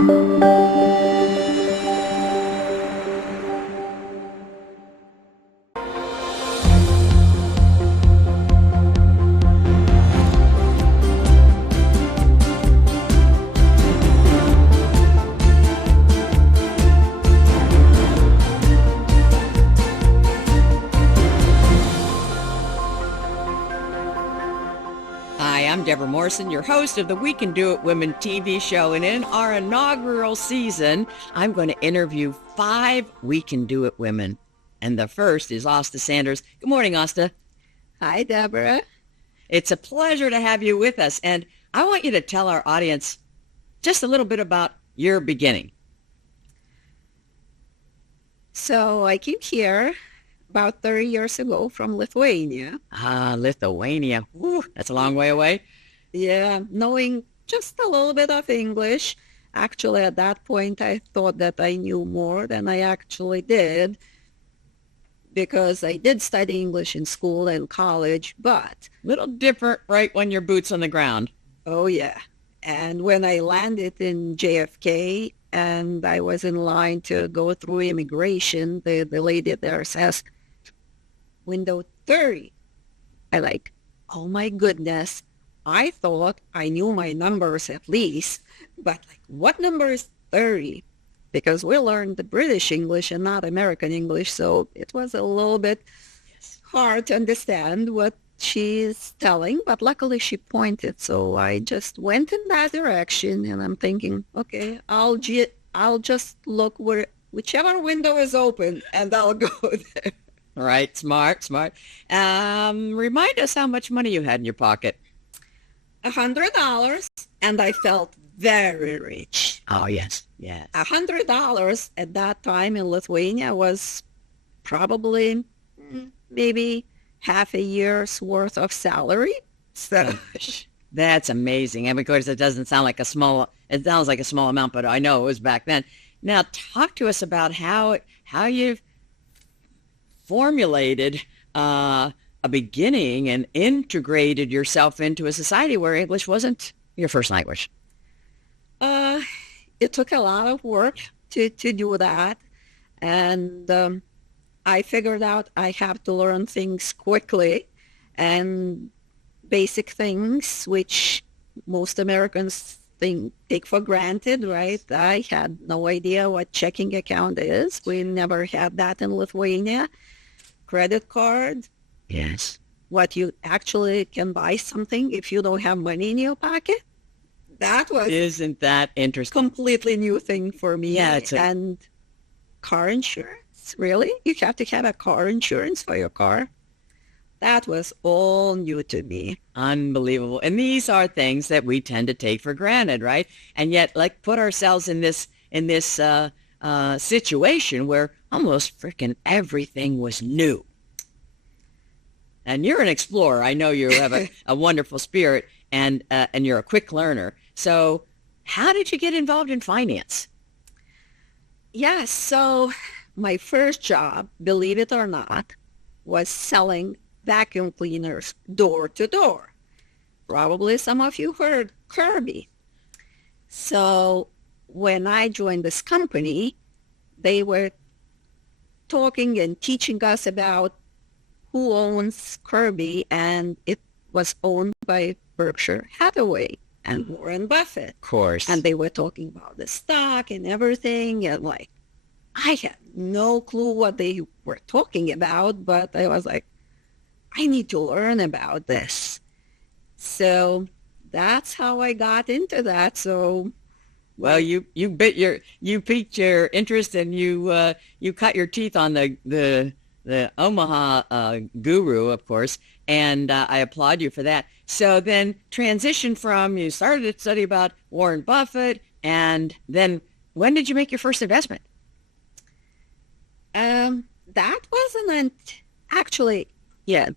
I'm Deborah Morrison, your host of the We Can Do It Women TV show. And in our inaugural season, I'm going to interview 5 We Can Do It women. And the first is Asta Sanders. Good morning, Asta. Hi, Deborah. It's a pleasure to have you with us. And I want you to tell our audience just a little bit about your beginning. So I came here about 30 years ago from Lithuania. Lithuania. Whew, that's a long way away. Yeah, knowing just a little bit of English. Actually, at that point, I thought that I knew more than I actually did because I did study English in school and college, but... Little different right when your boot's on the ground. Oh, yeah. And when I landed in JFK and I was in line to go through immigration, the lady there says, window 30. Oh my goodness. I thought I knew my numbers at least, but what number is 30? Because we learned the British English and not American English, so it was a little bit hard to understand what she's telling, but luckily she pointed, so I just went in that direction, and I'm thinking, okay, I'll just look whichever window is open, and I'll go there. Right, smart. Remind us how much money you had in your pocket. $100, and I felt very rich. Oh, yes. $100 at that time in Lithuania was probably maybe half a year's worth of salary. So that's amazing. And of course, it doesn't sound like it sounds like a small amount, but I know it was back then. Now, talk to us about how you've formulated a beginning and integrated yourself into a society where English wasn't your first language. It took a lot of work to do that. And I figured out I have to learn things quickly and basic things, which most Americans take for granted, right? I had no idea what checking account is. We never had that in Lithuania. Credit card. Yes. What you actually can buy something if you don't have money in your pocket. Isn't that interesting? Completely new thing for me. Yeah, and car insurance, really? You have to have a car insurance for your car? That was all new to me. Unbelievable. And these are things that we tend to take for granted, right? And yet, put ourselves in this situation where almost freaking everything was new. And you're an explorer. I know you have a wonderful spirit, and you're a quick learner. So how did you get involved in finance? Yeah, so my first job, believe it or not, was selling vacuum cleaners door to door. Probably some of you heard Kirby. So when I joined this company, they were talking and teaching us about who owns Kirby, and it was owned by Berkshire Hathaway and Warren Buffett. Of course. And they were talking about the stock and everything, and I had no clue what they were talking about, but I was like, I need to learn about this. So that's how I got into that. So, well, you piqued your interest, and you cut your teeth on the Omaha guru, of course, and I applaud you for that. So then transition from, you started to study about Warren Buffett, and then when did you make your first investment? That wasn't actually, yeah,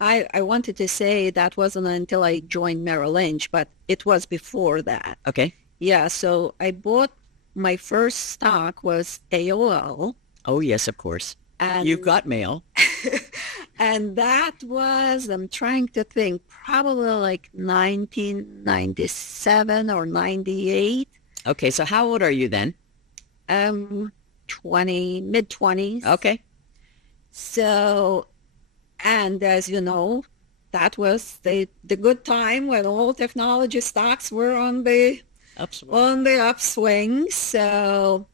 I wanted to say that wasn't until I joined Merrill Lynch, but it was before that. Okay. Yeah, so I bought, my first stock was AOL. Oh, yes, of course. And you've got mail. And that was, I'm trying to think, probably 1997 or 98. Okay, so how old are you then? 20, mid-20s. Okay. So, and as you know, that was the good time when all technology stocks were on the upswing. So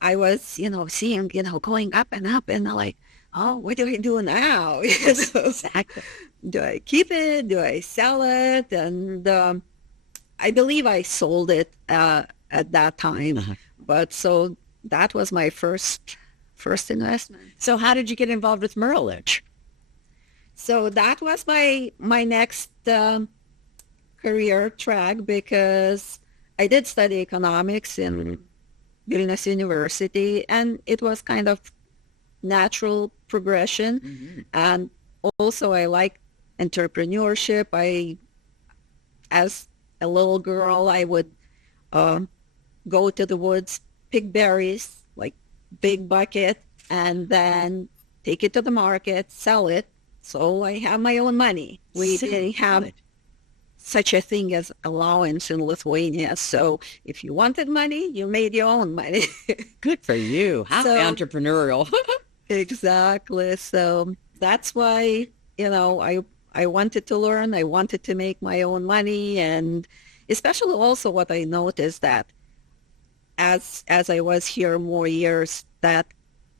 I was, seeing, going up and up, and I'm like, oh, what do I do now? Exactly. Do I keep it? Do I sell it? And I believe I sold it at that time. Uh-huh. But so that was my first investment. So how did you get involved with Merrill Lynch? So that was my next career track, because I did study economics in Vilnius University, and it was kind of natural progression. Mm-hmm. And also I like entrepreneurship. As a little girl, I would go to the woods, pick berries, like big bucket, and then take it to the market, sell it. So I have my own money. We didn't have such a thing as allowance in Lithuania. So if you wanted money, you made your own money. Good for you. How So- entrepreneurial. Exactly. So that's why, I wanted to learn. I wanted to make my own money. And especially also what I noticed that as I was here more years, that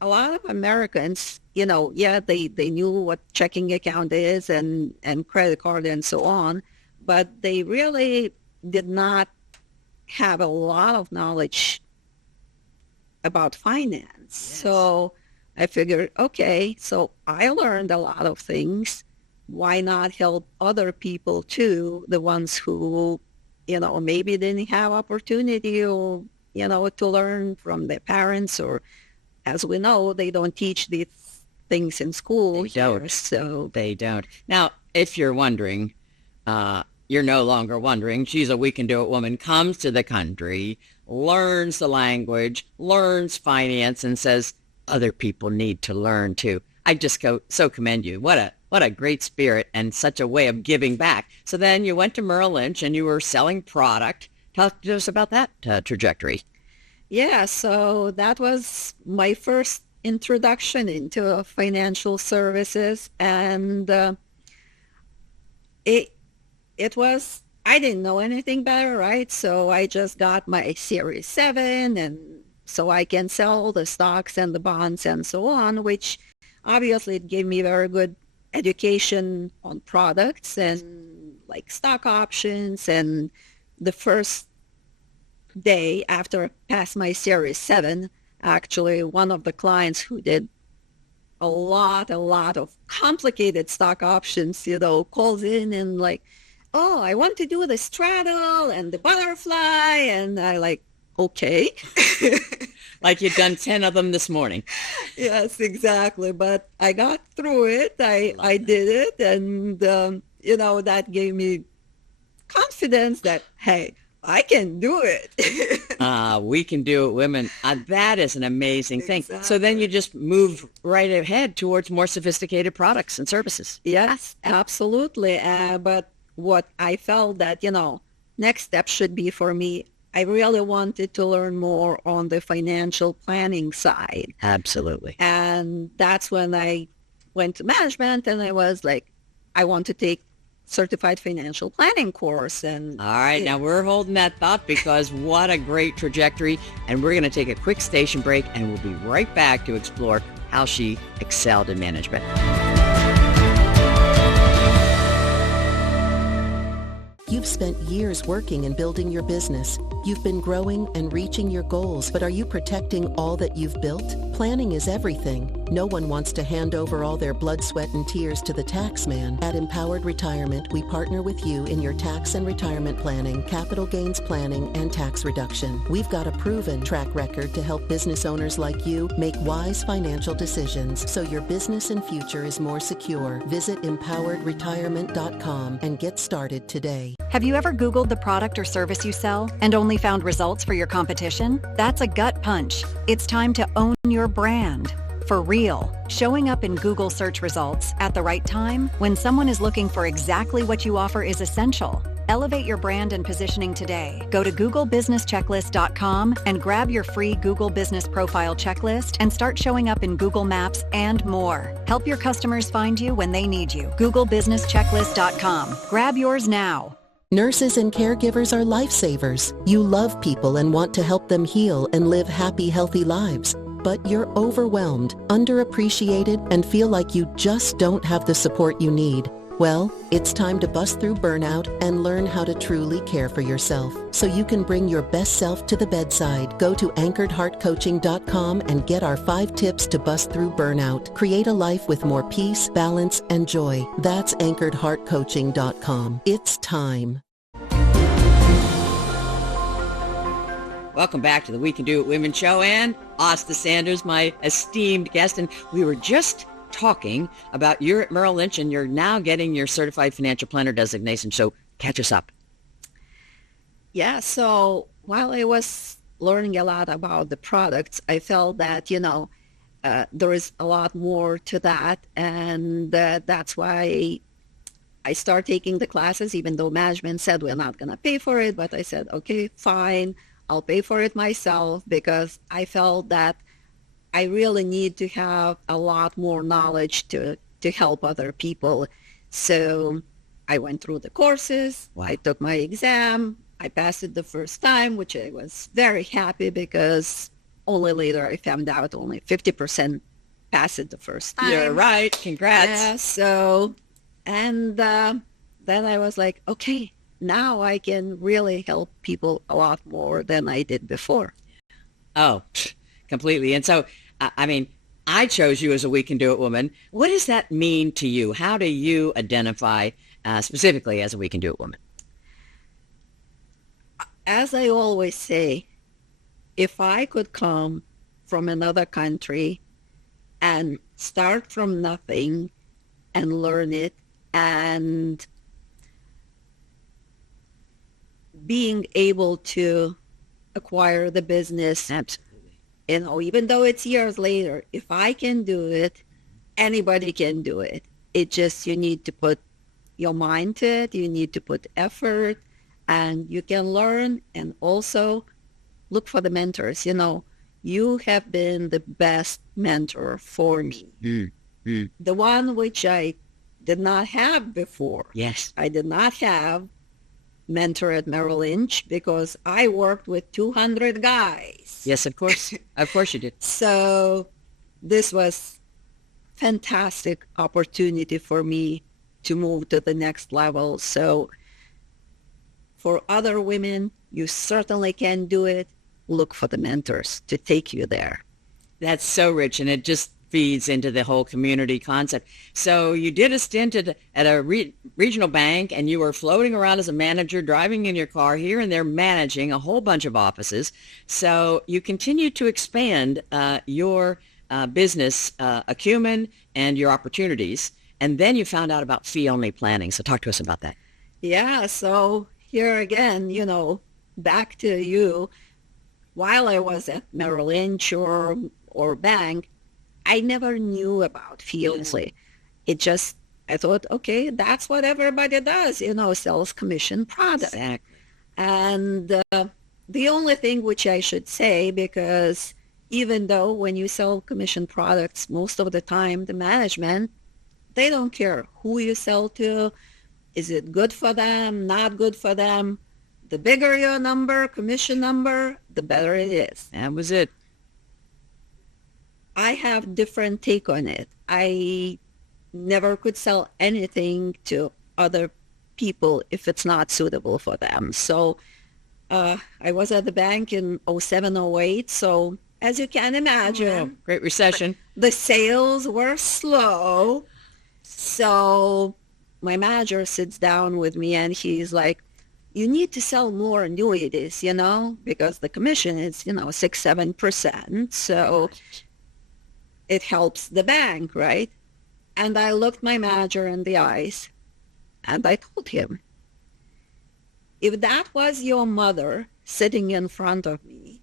a lot of Americans, they knew what checking account is and credit card and so on, but they really did not have a lot of knowledge about finance. Yes. So I figured, okay, so I learned a lot of things. Why not help other people too, the ones who, maybe didn't have opportunity or, to learn from their parents, or as we know, they don't teach these things in school. They don't. So They don't. Now, if you're wondering, you're no longer wondering. She's a We Can Do It woman, comes to the country, learns the language, learns finance, and says other people need to learn too. I just so commend you. What a great spirit and such a way of giving back. So then you went to Merrill Lynch and you were selling product. Talk to us about that trajectory. yeah, so that was my first introduction into financial services, and it was, I didn't know anything better, right? So I just got my Series 7, and so I can sell the stocks and the bonds and so on, which obviously it gave me very good education on products and like stock options. And the first day after I passed my Series 7, actually one of the clients who did a lot of complicated stock options, calls in and like, oh, I want to do the straddle and the butterfly. And I like, okay. Like you'd done 10 of them this morning. Yes, exactly. But I got through it. I did it. And, that gave me confidence that, hey, I can do it. We Can Do It women. That is an amazing thing. So then you just move right ahead towards more sophisticated products and services. Yes, absolutely. But what I felt that, next step should be for me, I really wanted to learn more on the financial planning side. Absolutely. And that's when I went to management, and I was like, I want to take certified financial planning course. And all right, now we're holding that thought, because what a great trajectory. And we're going to take a quick station break, and we'll be right back to explore how she excelled in management. You've spent years working and building your business. You've been growing and reaching your goals, but are you protecting all that you've built? Planning is everything. No one wants to hand over all their blood, sweat, and tears to the tax man. At Empowered Retirement, we partner with you in your tax and retirement planning, capital gains planning, and tax reduction. We've got a proven track record to help business owners like you make wise financial decisions so your business and future is more secure. Visit empoweredretirement.com and get started today. Have you ever Googled the product or service you sell and only found results for your competition? That's a gut punch. It's time to own your brand. For real. Showing up in Google search results at the right time when someone is looking for exactly what you offer is essential. Elevate your brand and positioning today. Go to googlebusinesschecklist.com and grab your free Google Business Profile Checklist and start showing up in Google Maps and more. Help your customers find you when they need you. googlebusinesschecklist.com. Grab yours now. Nurses and caregivers are lifesavers. You love people and want to help them heal and live happy, healthy lives. But you're overwhelmed, underappreciated, and feel like you just don't have the support you need. Well, it's time to bust through burnout and learn how to truly care for yourself so you can bring your best self to the bedside. Go to anchoredheartcoaching.com and get our 5 tips to bust through burnout. Create a life with more peace, balance, and joy. That's anchoredheartcoaching.com. It's time. Welcome back to the We Can Do It Women Show, and Asta Sanders, my esteemed guest. And we were just talking about you're at Merrill Lynch and you're now getting your certified financial planner designation. So catch us up. Yeah, so while I was learning a lot about the products, I felt that, there is a lot more to that. And that's why I started taking the classes, even though management said we're not going to pay for it. But I said, okay, fine, I'll pay for it myself, because I felt that I really need to have a lot more knowledge to help other people. So I went through the courses. Wow. I took my exam. I passed it the first time, which I was very happy, because only later I found out only 50% passed it the first time. You're right. Congrats. Yeah, so, and then I was like, okay, now I can really help people a lot more than I did before. Oh, completely. And so, I chose you as a We Can Do It woman. What does that mean to you? How do you identify specifically as a We Can Do It woman? As I always say, if I could come from another country and start from nothing and learn it, and being able to acquire the business, Absolutely. Even though it's years later, if I can do it, anybody can do it. It just, you need to put your mind to it, you need to put effort, and you can learn. And also look for the mentors. You have been the best mentor for me. Mm. The one which I did not have before. Yes. I did not have mentor at Merrill Lynch because I worked with 200 guys. Yes, of course. Of course you did. So this was fantastic opportunity for me to move to the next level. So for other women, you certainly can do it. Look for the mentors to take you there. That's so rich, and it just feeds into the whole community concept. So you did a stint at a regional bank, and you were floating around as a manager, driving in your car here and there, managing a whole bunch of offices. So you continued to expand your business acumen and your opportunities, and then you found out about fee-only planning. So talk to us about that. Yeah, so here again, back to you. While I was at Merrill Lynch or bank, I never knew about fee-only. I thought, okay, that's what everybody does, sells commission products. Exactly. And the only thing which I should say, because even though when you sell commission products, most of the time the management, they don't care who you sell to. Is it good for them, not good for them? The bigger your number, commission number, the better it is. That was it. I have different take on it. I never could sell anything to other people if it's not suitable for them. So I was at the bank in 07, 08. So as you can imagine, Great recession. the sales were slow. So my manager sits down with me and he's like, you need to sell more annuities, because the commission is, 6-7%. So it helps the bank, right? And I looked my manager in the eyes and I told him, if that was your mother sitting in front of me,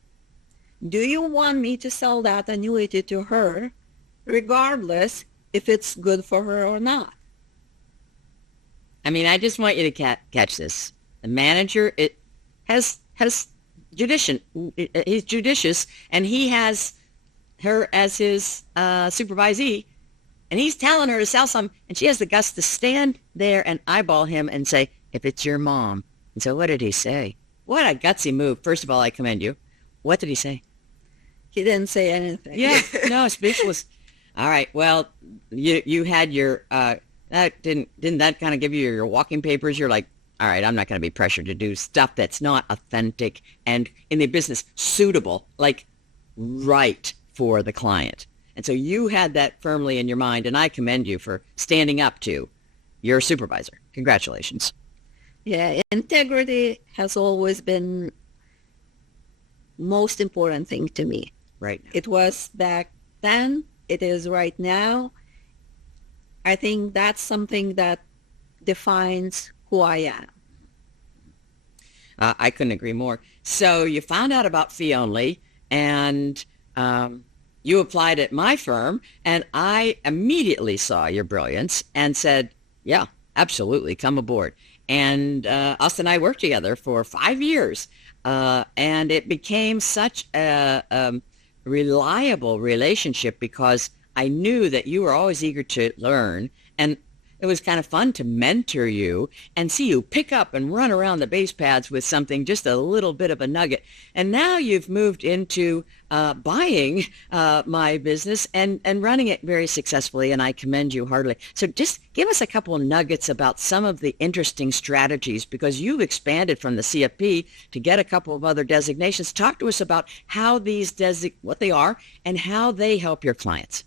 do you want me to sell that annuity to her, regardless if it's good for her or not? I just want you to catch this. The manager has judicious. He's judicious, and he has her as his supervisee, and he's telling her to sell something, and she has the guts to stand there and eyeball him and say, "If it's your mom." And so what did he say? What a gutsy move. First of all, I commend you. What did he say? He didn't say anything. Yeah, no, speechless. All right, well, you had your, that didn't that kind of give you your walking papers? You're like, all right, I'm not going to be pressured to do stuff that's not authentic and in the business suitable, like right for the client. And so you had that firmly in your mind, and I commend you for standing up to your supervisor. Congratulations. Yeah, integrity has always been most important thing to me. Right. It was back then. It is right now. I think that's something that defines who I am. I couldn't agree more. So you found out about fee only, and you applied at my firm, and I immediately saw your brilliance and said, yeah, absolutely, come aboard. And Asta and I worked together for 5 years, and it became such a reliable relationship because I knew that you were always eager to learn, and it was kind of fun to mentor you and see you pick up and run around the base paths with something, just a little bit of a nugget. And now you've moved into buying my business and running it very successfully, and I commend you heartily. So just give us a couple of nuggets about some of the interesting strategies, because you've expanded from the CFP to get a couple of other designations. Talk to us about how these what they are and how they help your clients.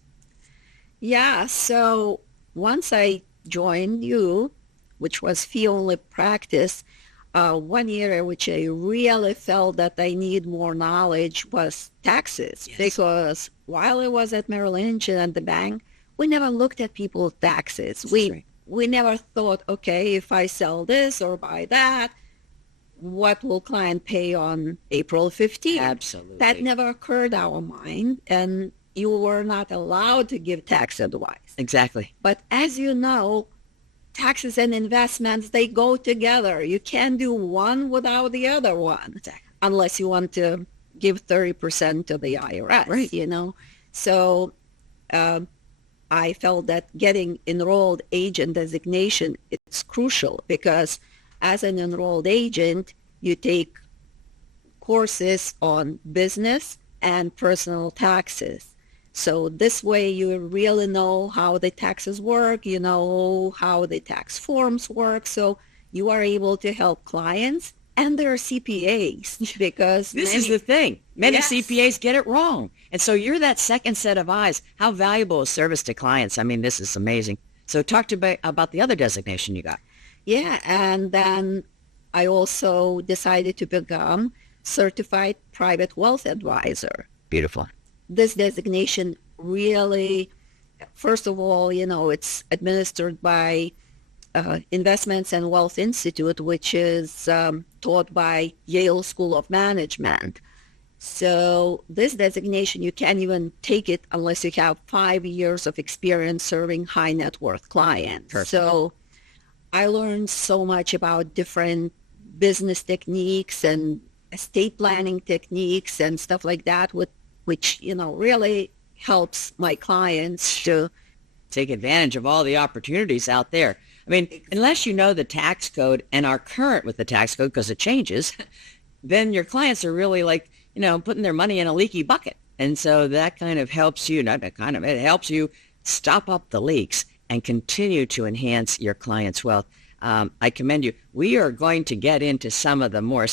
Yeah, so once I joined you, which was fee-only practice, 1 year which I really felt that I need more knowledge was taxes. Yes. Because while I was at Merrill Lynch and at the bank, we never looked at people's taxes. We never thought, okay, if I sell this or buy that, what will client pay on April 15th? Absolutely. That never occurred our mind, and you were not allowed to give tax advice. Exactly. But as you know, taxes and investments, they go together. You can't do one without the other one. Exactly. Unless you want to give 30% to the IRS, right? You know? So I felt that getting enrolled agent designation, it's crucial, because as an enrolled agent, you take courses on business and personal taxes. So this way you really know how the taxes work, you know how the tax forms work, so you are able to help clients and their CPAs, because this is the thing. Many Yes. CPAs get it wrong. And so you're that second set of eyes. How valuable is service to clients? I mean, this is amazing. So talk to me about the other designation you got. Yeah, and then I also decided to become certified private wealth advisor. Beautiful. This designation really, first of all, you know, it's administered by Investments and Wealth Institute, which is taught by Yale School of Management. So this designation, you can't even take it unless you have 5 years of experience serving high net worth clients. Perfect. So I learned so much about different business techniques and estate planning techniques and stuff like that, which, you know, really helps my clients to take advantage of all the opportunities out there. I mean, unless you know the tax code and are current with the tax code, because it changes, then your clients are really like, you know, putting their money in a leaky bucket. And so that kind of helps you, it helps you stop up the leaks and continue to enhance your clients' wealth. I commend you. We are going to get into some of the more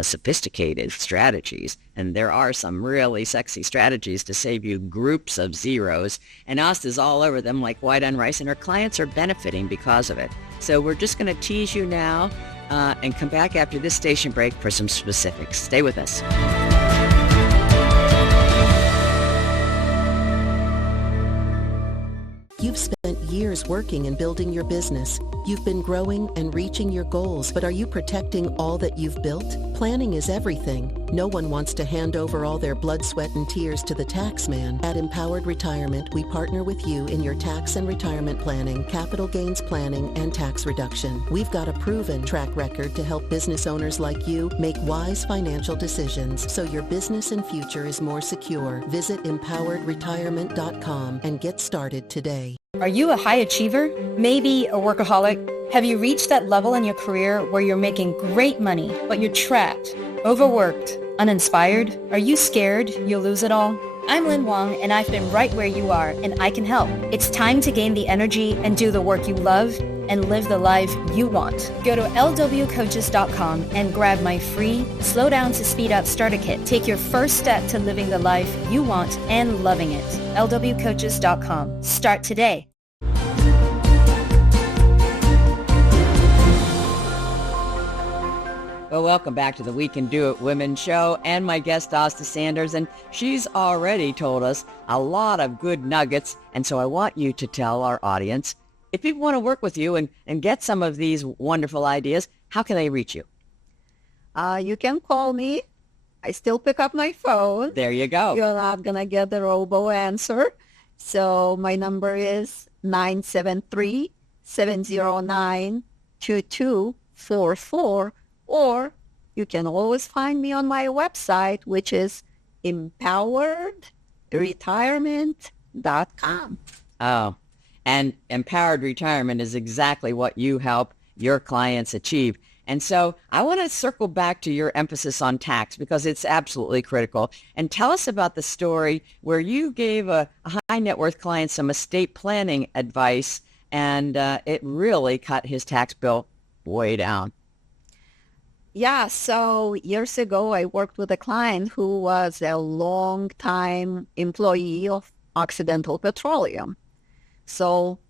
sophisticated strategies, and there are some really sexy strategies to save you groups of zeros, and Asta's all over them like white on rice, and her clients are benefiting because of it. So we're just going to tease you now and come back after this station break for some specifics. Stay with us. You've spent Spent years working and building your business. You've been growing and reaching your goals, but are you protecting all that you've built? Planning is everything. No one wants to hand over all their blood, sweat, and tears to the tax man. At Empowered Retirement, we partner with you in your tax and retirement planning, capital gains planning, and tax reduction. We've got a proven track record to help business owners like you make wise financial decisions so your business and future is more secure. Visit empoweredretirement.com and get started today. Are you a high achiever? Maybe a workaholic? Have you reached that level in your career where you're making great money, but you're trapped, overworked, uninspired? Are you scared you'll lose it all? I'm Lynn Wong, and I've been right where you are, and I can help. It's time to gain the energy and do the work you love and live the life you want. Go to lwcoaches.com and grab my free Slow Down to Speed Up Starter Kit. Take your first step to living the life you want and loving it. lwcoaches.com. Start today. Well, welcome back to the We Can Do It Women Show and my guest, Asta Sanders, and she's already told us a lot of good nuggets, and so I want you to tell our audience, if people want to work with you and get some of these wonderful ideas, how can they reach you? You can call me. I still pick up my phone. There you go. You're not going to get the robo answer. So my number is 973-709-2244. Or you can always find me on my website, which is empoweredretirement.com. Oh, and Empowered Retirement is exactly what you help your clients achieve. And so I want to circle back to your emphasis on tax because it's absolutely critical. And tell us about the story where you gave a high net worth client some estate planning advice, and it really cut his tax bill way down. Yeah, so years ago, I worked with a client who was a long-time employee of Occidental Petroleum. So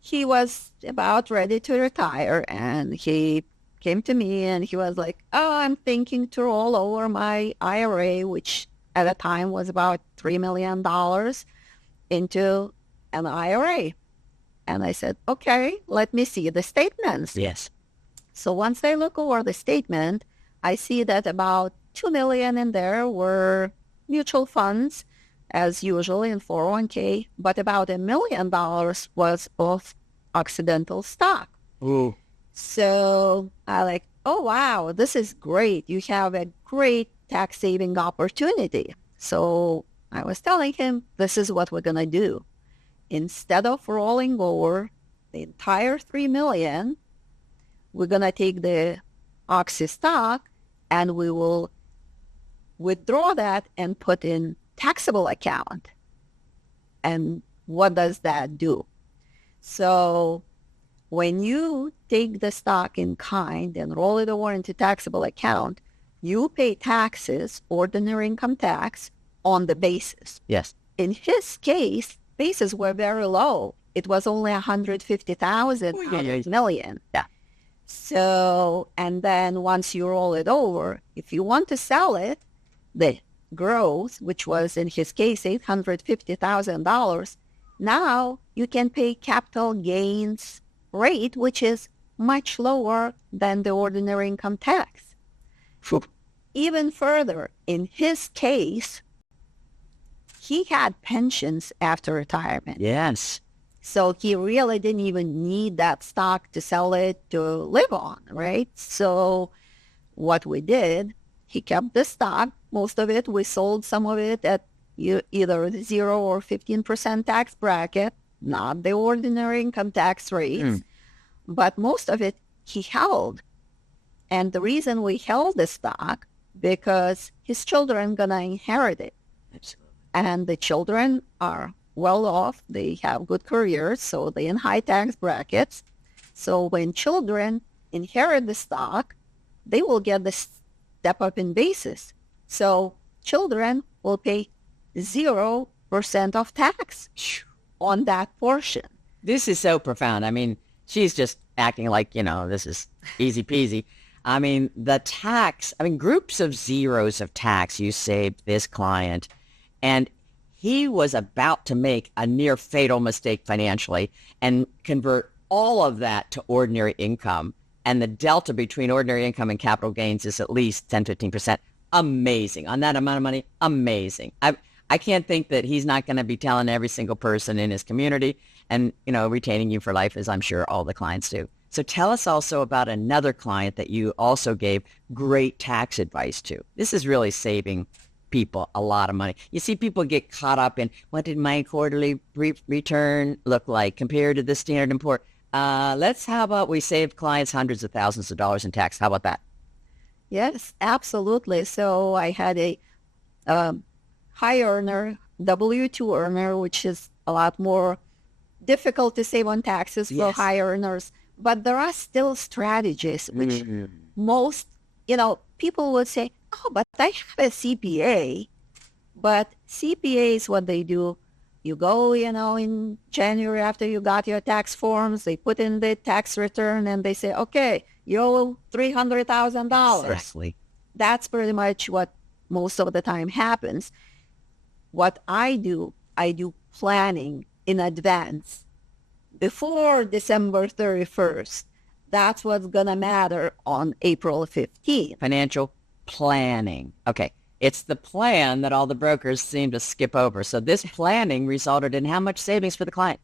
he was about ready to retire, and he came to me, and he was like, oh, I'm thinking to roll over my IRA, which at the time was about $3 million, into an IRA. And I said, okay, let me see the statements. Yes. So once I look over the statement, I see that about $2 million in there were mutual funds, as usual in 401k, but about $1 million was of Occidental stock. Ooh. So I like, oh, wow, this is great. You have a great tax saving opportunity. So I was telling him, this is what we're going to do. Instead of rolling over the entire $3 million, we're going to take the Oxy stock and we will withdraw that and put in taxable account. And what does that do? So when you take the stock in kind and roll it over into taxable account, you pay taxes, ordinary income tax, on the basis. Yes. In his case, bases were very low. It was only 150,000 out of $1 million. Yeah. So, and then once you roll it over, if you want to sell it, the gross, which was in his case $850,000, now you can pay capital gains rate, which is much lower than the ordinary income tax. Even further, in his case, he had pensions after retirement. Yes. So he really didn't even need that stock to sell it to live on, right? So what we did, he kept the stock, most of it. We sold some of it at either the 0 or 15% tax bracket, not the ordinary income tax rates, but most of it he held. And the reason we held the stock, because his children going to inherit it. Absolutely. And the children are well off. They have good careers, so they're in high tax brackets. So when children inherit the stock, they will get the step up in basis. So children will pay 0% of tax on that portion. This is so profound. I mean, she's just acting like, this is easy peasy. I mean, groups of zeros of tax you saved this client, and he was about to make a near fatal mistake financially and convert all of that to ordinary income. And the delta between ordinary income and capital gains is at least 10, 15%. Amazing. On that amount of money, amazing. I can't think that he's not going to be telling every single person in his community and, retaining you for life, as I'm sure all the clients do. So tell us also about another client that you also gave great tax advice to. This is really saving people a lot of money. You see people get caught up in, what did my quarterly return look like compared to the Standard & Poor? How about we save clients hundreds of thousands of dollars in tax? How about that? Yes, absolutely. So I had a high earner, W-2 earner, which is a lot more difficult to save on taxes for Yes. high earners. But there are still strategies which most, people would say, oh, but I have a CPA. But CPAs, what they do, you go, in January after you got your tax forms, they put in the tax return and they say, okay, you owe $300,000. Exactly. That's pretty much what most of the time happens. What I do planning in advance before December 31st. That's what's going to matter on April 15th. Financial planning. Okay. It's the plan that all the brokers seem to skip over. So this planning resulted in how much savings for the client?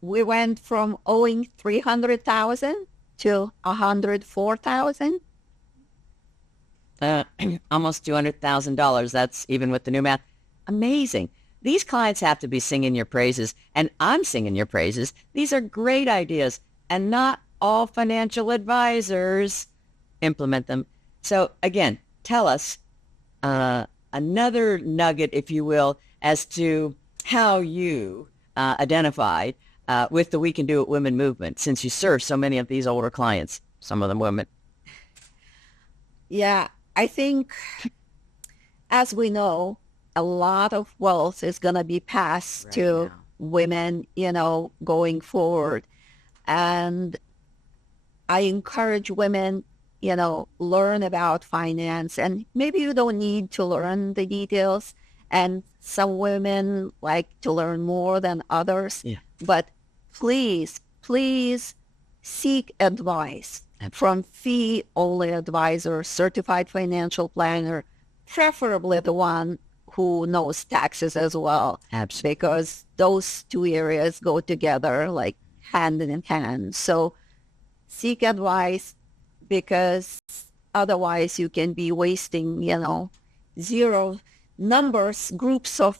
We went from owing $300,000 to $104,000. Almost $200,000. That's even with the new math. Amazing. These clients have to be singing your praises, and I'm singing your praises. These are great ideas, and not all financial advisors implement them. So again, tell us another nugget, if you will, as to how you identify with the We Can Do It Women movement, since you serve so many of these older clients, some of them women. Yeah, I think, as we know, a lot of wealth is going to be passed Right to now. women, going forward. And I encourage women, learn about finance. And maybe you don't need to learn the details. And some women like to learn more than others. Yeah. But please seek advice from fee-only advisor, certified financial planner, preferably the one who knows taxes as well. Absolutely. Because those two areas go together like hand in hand. So seek advice, because otherwise you can be wasting, zero numbers, groups of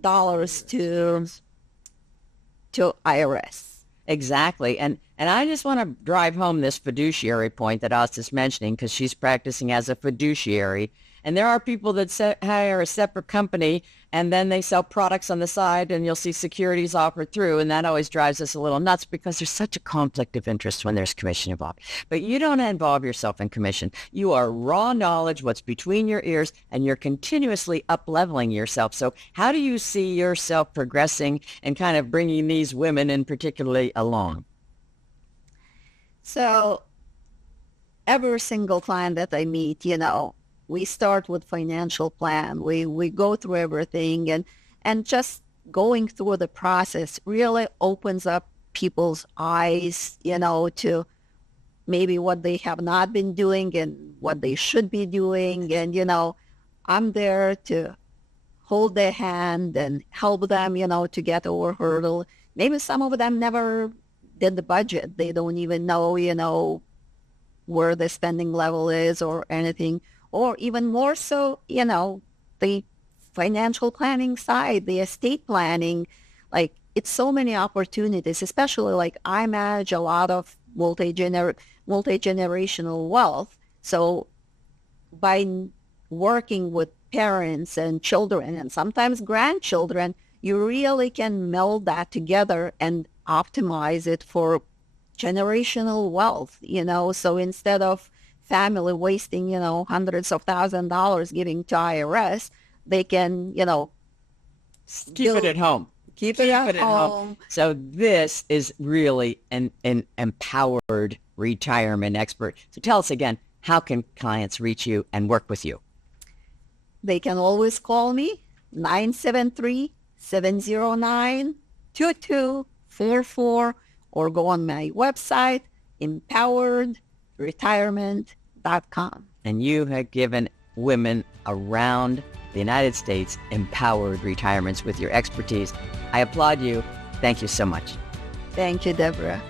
dollars to IRS. Exactly. And I just want to drive home this fiduciary point that Asta's mentioning, because she's practicing as a fiduciary. And there are people that hire a separate company and then they sell products on the side, and you'll see securities offered through. And that always drives us a little nuts, because there's such a conflict of interest when there's commission involved. But you don't involve yourself in commission. You are raw knowledge, what's between your ears, and you're continuously up-leveling yourself. So how do you see yourself progressing and kind of bringing these women in particularly along? So every single client that I meet, we start with financial plan. We go through everything, and just going through the process really opens up people's eyes, to maybe what they have not been doing and what they should be doing. And, I'm there to hold their hand and help them, to get over a hurdle. Maybe some of them never did the budget. They don't even know, where the spending level is or anything. Or even more so, the financial planning side, the estate planning, like it's so many opportunities, especially like I manage a lot of multi-generational wealth. So by working with parents and children and sometimes grandchildren, you really can meld that together and optimize it for generational wealth, So instead of family wasting, hundreds of $1,000s giving to IRS, they can, Keep it at home. Keep it at home. So this is really an empowered retirement expert. So tell us again, how can clients reach you and work with you? They can always call me. 973-709-2244 or go on my website, empoweredretirement.com. And you have given women around the United States empowered retirements with your expertise. I applaud you. Thank you so much. Thank you, Deborah.